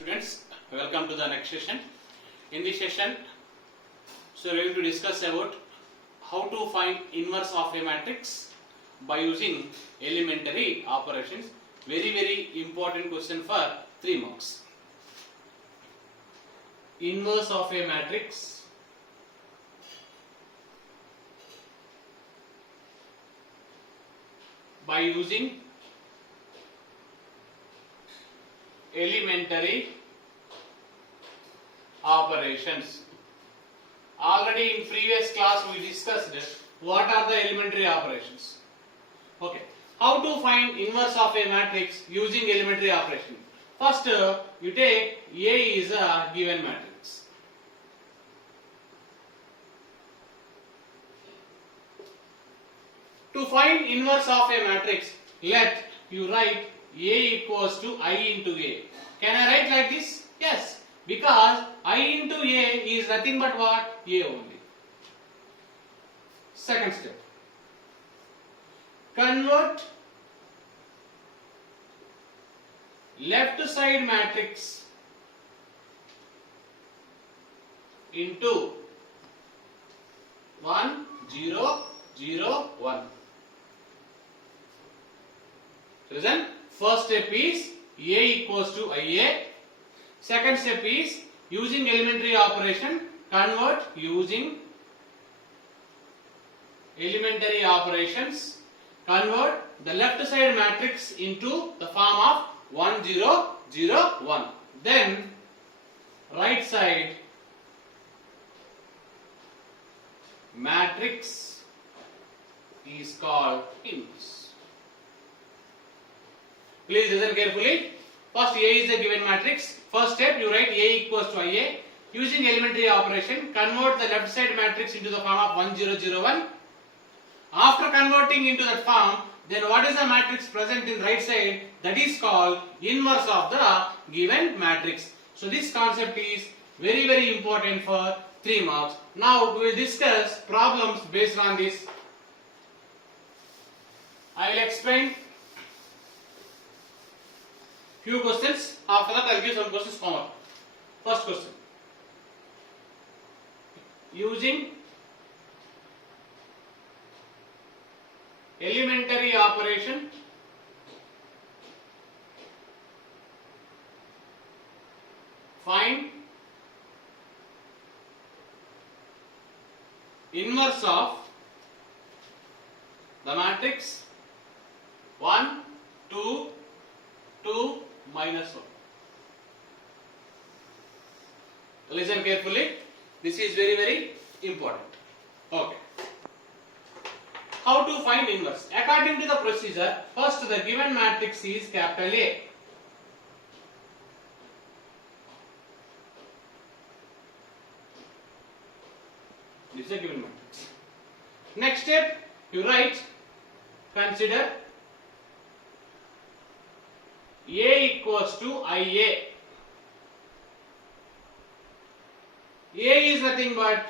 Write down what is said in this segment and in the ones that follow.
Students, welcome to the next session. In this session, we are going to discuss about how to find inverse of a matrix by using elementary operations. Very important question for 3 marks. Inverse of a matrix by using elementary operations. Already in previous class we discussed what are the elementary operations. Okay. How to find inverse of a matrix using elementary operation. First you take A is a given matrix. To find inverse of a matrix, let you write A equals to I into A. Can I write like this? Yes, because I into A is nothing but what? A only. Second step. Convert left side matrix into 1 0 0 1. Listen, first step is A equals to IA. Second step is using elementary operation, convert using elementary operations, convert the left side matrix into the form of 1 0 0 1. Then right side matrix is called inverse. Please listen carefully. First A is a given matrix. First step you write A equals to IA. Using elementary operation, convert the left side matrix into the form of 1 0 0 1. After converting into that form, then what is the matrix present in right side? That is called inverse of the given matrix. So this concept is very important for 3 marks. Now we will discuss problems based on this. I will explain few questions. After that I will give some questions homework. First question. Using elementary operation, find inverse of the matrix 1 2 2 minus 1. Listen carefully. This is very important. Okay. How to find inverse? According to the procedure, first the given matrix is capital A. This is a given matrix. Next step, you write, consider A equals to IA. A is nothing but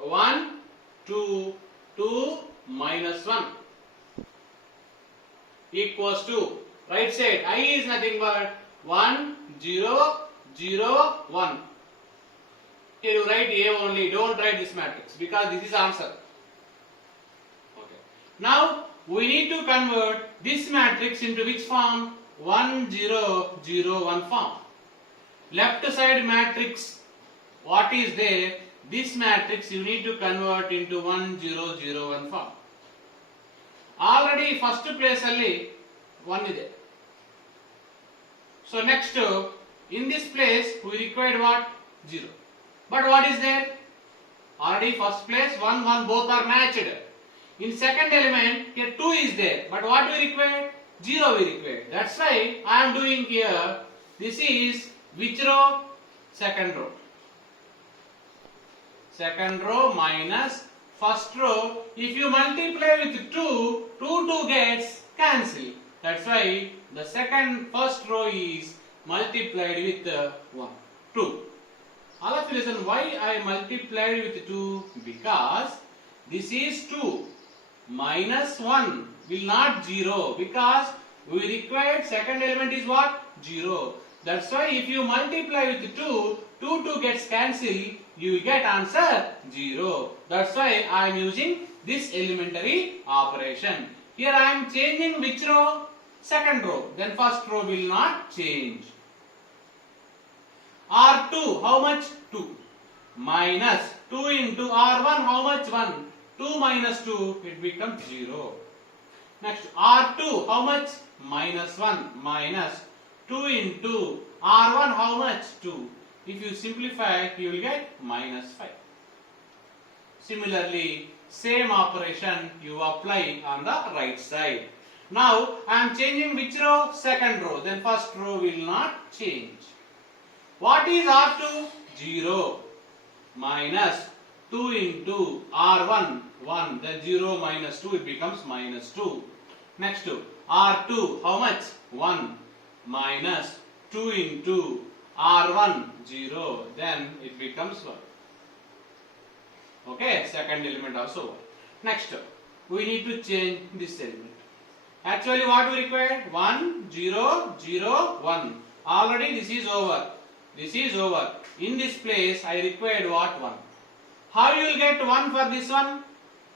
1 2 2 minus 1 equals to right side I is nothing but 1 0 0 1. Here you write A only, don't write this matrix because this is answer. Okay. Now we need to convert this matrix into which form? 1 0 0 1 form. Left side matrix, what is there? This matrix you need to convert into 1 0 0 1 form. Already first place alli 1 is there. So next in this place we required what? 0. But what is there? Already first place 1 1 both are matched. In second element here 2 is there. But what we required? 0 we required. That's why I am doing here. This is which row? Second row. Second row minus first row. If you multiply with 2, 2 gets cancelled. That's why the first row is multiplied with 1. 2. All of you listen, why I multiplied with 2? Because this is 2 minus 1 will not 0, because we required second element is what? 0. That's why if you multiply with 2, 2 gets cancelled, you will get answer 0. That's why I am using this elementary operation. Here I am changing which row? Second row. Then first row will not change. R2, how much? 2. Minus 2 into R1, how much? 1. 2 minus 2, it becomes 0. Next, R2, how much? Minus 1. Minus 2 into R1, how much? 2. If you simplify, you will get minus 5. Similarly, same operation you apply on the right side. Now, I am changing which row? Second row. Then first row will not change. What is R2? 0. Minus 2 into R1, 1. Then 0 minus 2, it becomes minus 2. Next to R2, how much? 1. Minus 2 into R1, 0. Then it becomes 1. Okay, second element also 1. Next, we need to change this element. Actually, what we required? 1, 0, 0, 1. Already this is over. This is over. In this place, I required what? 1. How you will get 1 for this one?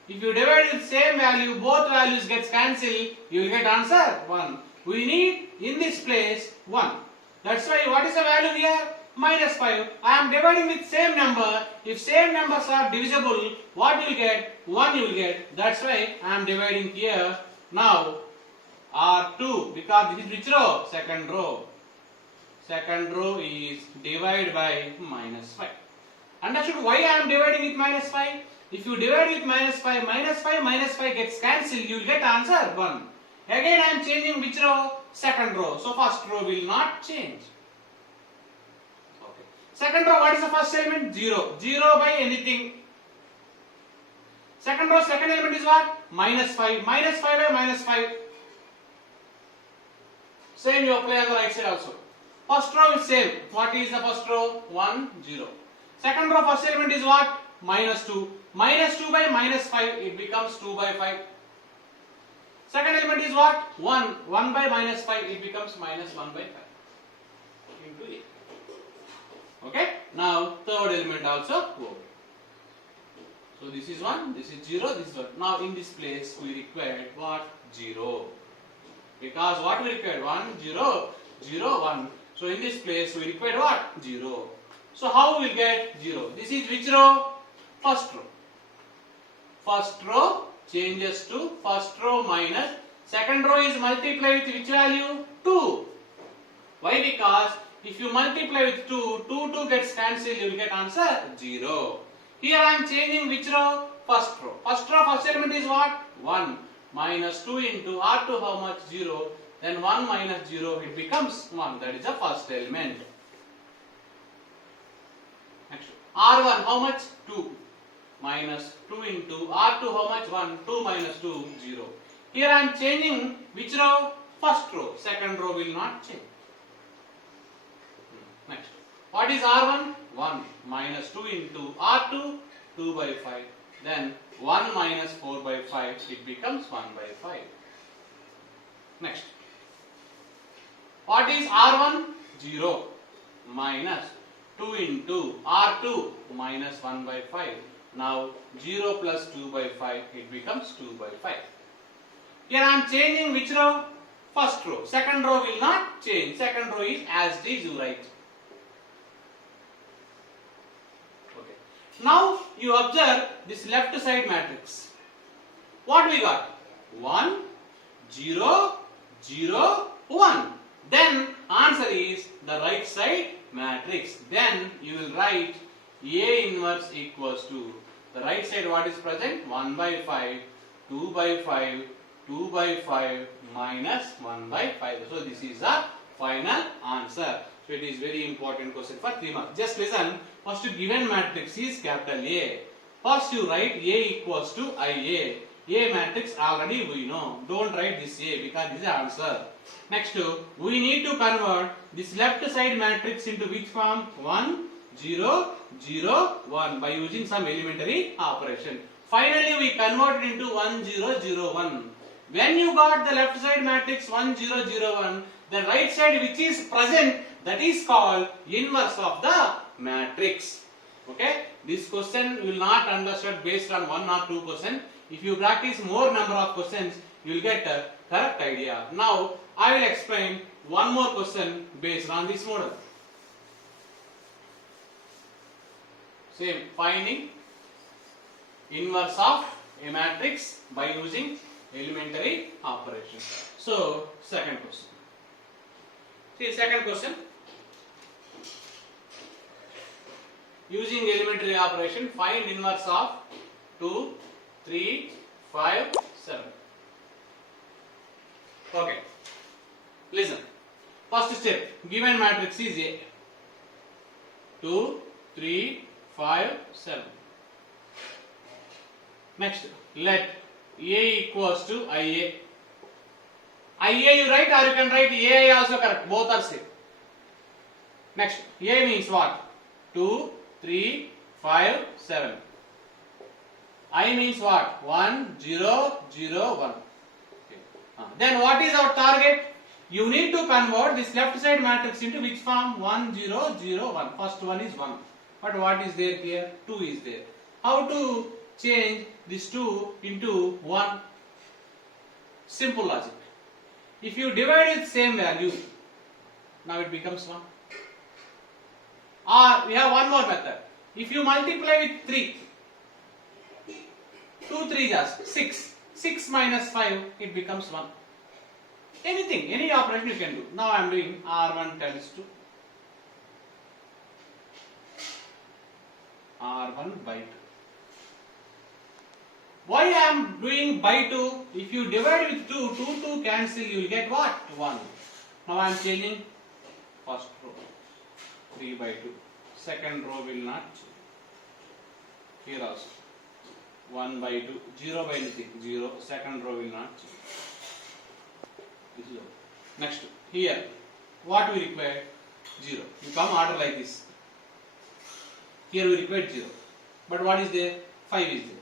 If you divide with same value, both values gets cancelled, you will get answer 1. We need in this place 1. That's why what is the value here? Minus 5. I am dividing with same number. If same numbers are divisible, what you will get? 1 you will get. That's why I am dividing here. Now R2, because this is which row? Second row. Second row is divided by minus 5. Understood why I am dividing with minus 5? If you divide with minus 5, minus 5, minus 5 gets cancelled, you will get answer 1. Again I am changing which row? Second row. So first row will not change. Okay. Second row, what is the first element? 0. 0 by anything. Second row, second element is what? Minus 5. Minus 5 by minus 5. Same you apply on the right side also. First row is same. What is the first row? 1, 0. Second row, first element is what? Minus 2. Minus 2 by minus 5, it becomes 2 by 5. Second element is what? 1. 1 by minus 5, it becomes minus 1 by 5. Into A. Okay? Now, third element also go. So, this is 1, this is 0, this is 1. Now, in this place, we required what? 0. Because what we required? 1, 0, 0, 1. So, in this place, we required what? 0. So, how we will get 0? This is which row? First row. First row changes to first row minus second row is multiplied with which value? 2. Why? Because if you multiply with 2, 2 gets cancelled, you will get answer 0. Here I am changing which row? First row. First row, first element is what? 1. Minus 2 into R2, how much? 0. Then 1 minus 0, it becomes 1. That is the first element. Next, R1, how much? 2. Minus 2 into R2, how much? 1. 2 minus 2, 0. Here I am changing which row? First row. Second row will not change. Next, what is R1? 1. Minus 2 into R2, 2 by 5. Then 1 minus 4 by 5, it becomes 1 by 5. Next, what is R1? 0. Minus 2 into R2 minus 1 by 5. Now 0 plus 2 by 5, it becomes 2 by 5. Here I am changing which row? First row. Second row will not change. Second row is as it is, you write. Okay. Now you observe this left side matrix. What we got? 1, 0, 0, 1. Then answer is the right side matrix. Then you will write A inverse equals to the right side what is present? 1 by 5, 2 by 5, 2 by 5 minus 1 by 5. So this is the final answer. So it is very important question for 3 marks. Just listen. First given matrix is capital A. First you write A equals to IA. A matrix already we know. Don't write this A because this is the answer. Next we need to convert this left side matrix into which form? 1, 0, 0, 1 by using some elementary operation. Finally we convert it into 1, 0, 0, 1. When you got the left side matrix 1, 0, 0, 1, the right side which is present, That is called inverse of the matrix. Okay, this question you will not understand based on one or two questions. If you practice more number of questions, you will get a correct idea. Now I will explain one more question based on this model. Same, finding inverse of a matrix by using elementary operation. So second question. See, second question. Using elementary operation, find inverse of 2, 3, 5, 7. Okay. Listen. First step, given matrix is A. 2, 3, 5, 7. Next, let A equals to IA. IA you write or you can write AI also correct. Both are same. Next, A means what? 2, 3, 5, 7. I means what? 1, 0, 0, 1. Okay. Then what is our target? You need to convert this left side matrix into which form? 1, 0, 0, 1. First one is 1. But what is there here? 2 is there. How to change this 2 into 1? Simple logic. If you divide with same value, now it becomes 1. Or we have one more method. If you multiply with 3, 2 3 just 6. 6 minus 5, it becomes 1. Anything, any operation you can do. Now I am doing R1 tells to R1 by 2. Why I am doing by 2? If you divide with 2, 2 cancel, you will get what? 1. Now I am changing first row. 3 by 2. Second row will not change. Here also. 1 by 2. 0 by anything. 0. Second row will not change. This is all. Next. Here. What we require? 0. You come order like this. Here we require 0. But what is there? 5 is there.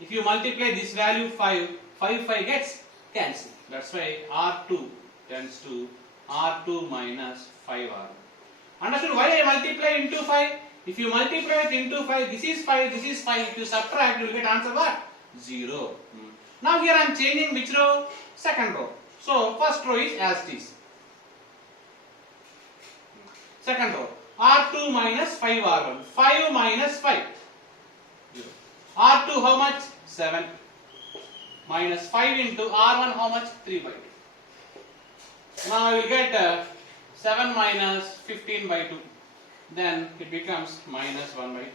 If you multiply this value 5, 5 gets cancelled. That's why R2 tends to R2 minus 5R1. Understood why I multiply into 5? If you multiply with into 5, this is 5, this is 5. If you subtract, you will get answer what? 0. Now here I am changing which row? Second row. So first row is as it is. Second row. R2 minus 5R1. 5 minus 5. 0. R2 how much? 7. Minus 5 into R1 how much? 3 by 2. Now I will get 7 minus 15 by 2. Then it becomes minus 1 by 2.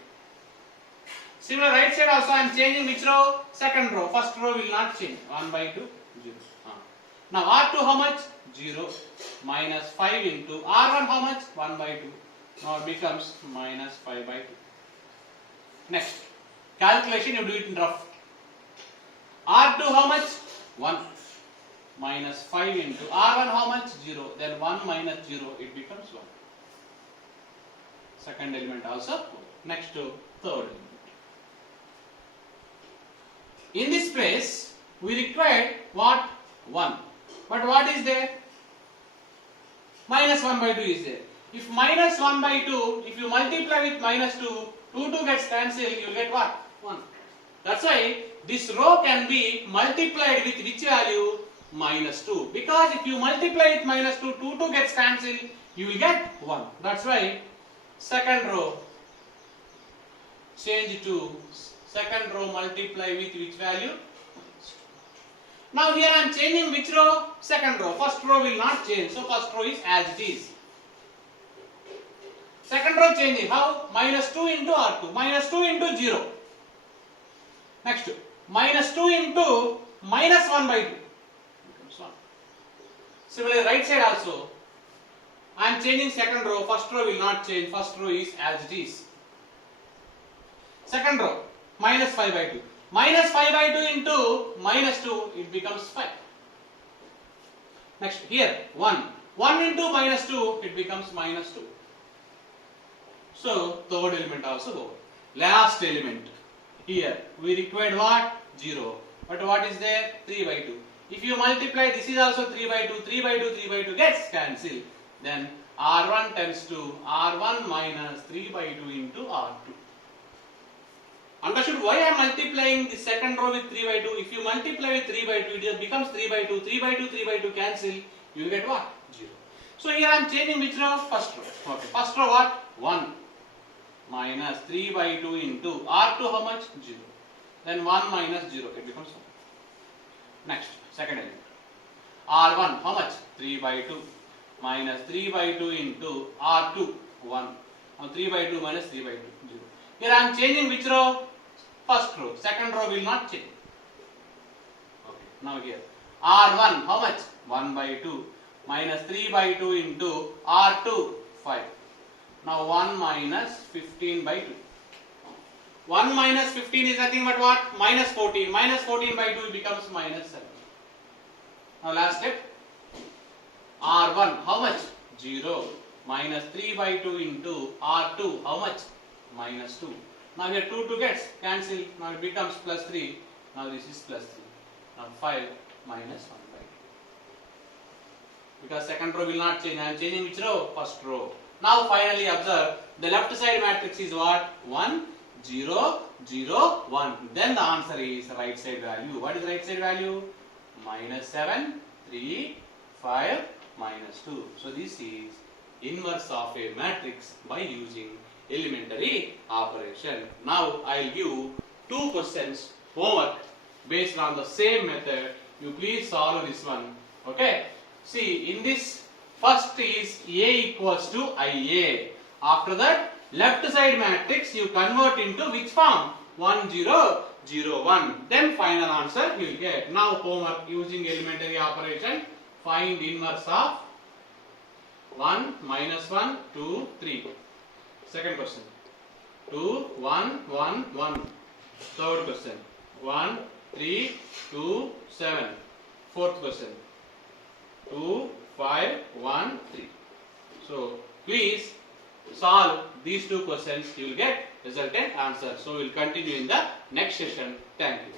Similar right side also I am changing which row? Second row. First row will not change. 1 by 2, 0. Now R2 how much? 0. Minus 5 into R1 how much? 1 by 2. Now it becomes minus 5 by 2. Next. Calculation you do it in rough. R2 how much? 1. Minus 5 into R1 how much? 0. Then 1 minus 0 it becomes 1. Second element also. Next to third element. In this place we required what? 1. But what is there? Minus 1 by 2 is there. If minus 1 by 2, if you multiply with minus 2, 2 gets cancelled, you will get what? 1. That's why this row can be multiplied with which value? Minus 2. Because if you multiply with minus 2, 2 gets cancelled, you will get 1. That's why second row change to second row multiply with which value? Now here I am changing which row? Second row. First row will not change. So first row is as it is. Second row changing. How? Minus 2 into R2. Minus 2 into 0. Next. Minus 2 into minus 1 by 2. Becomes 1. Similarly right side also. I am changing second row. First row will not change. First row is as it is. Second row. Minus 5 by 2. Minus 5 by 2 into minus 2, it becomes 5. Next, here, 1. 1 into minus 2, it becomes minus 2. So, third element also go. Last element, here, we required what? 0. But what is there? 3 by 2. If you multiply, this is also 3 by 2, 3 by 2, 3 by 2 gets cancelled. Then, R1 tends to R1 minus 3 by 2 into R2. Understood why I am multiplying the second row with 3 by 2? If you multiply with 3 by 2, it just becomes 3 by 2. 3 by 2, 3 by 2 cancel. You will get what? 0. So here I am changing which row? First row. Okay. First row what? 1 minus 3 by 2 into R2 how much? 0. Then 1 minus 0. It becomes 1. Next, second element. R1 how much? 3 by 2 minus 3 by 2 into R2 1. Now 3 by 2 minus 3 by 2 0. Here I am changing which row? First row. Second row will not change. Okay. Now here R1 how much? 1 by 2 minus 3 by 2 into R2 5. Now 1 minus 15 by 2. 1 minus 15 is nothing but what? Minus 14. Minus 14 by 2 becomes minus 7. Now last step. R1 how much? 0 minus 3 by 2 into R2 how much? Minus 2. Now here 2 gets cancel. Now it becomes plus 3. Now this is plus 3. Now 5 minus 1 by 2. Because second row will not change. I am changing which row? First row. Now finally observe the left side matrix is what? 1, 0, 0, 1. Then the answer is right side value. What is right side value? Minus 7, 3, 5, minus 2. So this is inverse of a matrix by using elementary operation. Now I will give 2 questions homework based on the same method. You please solve this one. Okay. See, in this first is A equals to IA. After that, left side matrix you convert into which form? 1, 0, 0, 1. Then final answer you will get. Now homework using elementary operation. Find inverse of 1, minus 1, 2, 3. Second question. 2, 1, 1, 1. Third question. 1, 3, 2, 7. Fourth question. 2, 5, 1, 3. So please solve these 2 questions. You will get resultant answer. So we will continue in the next session. Thank you.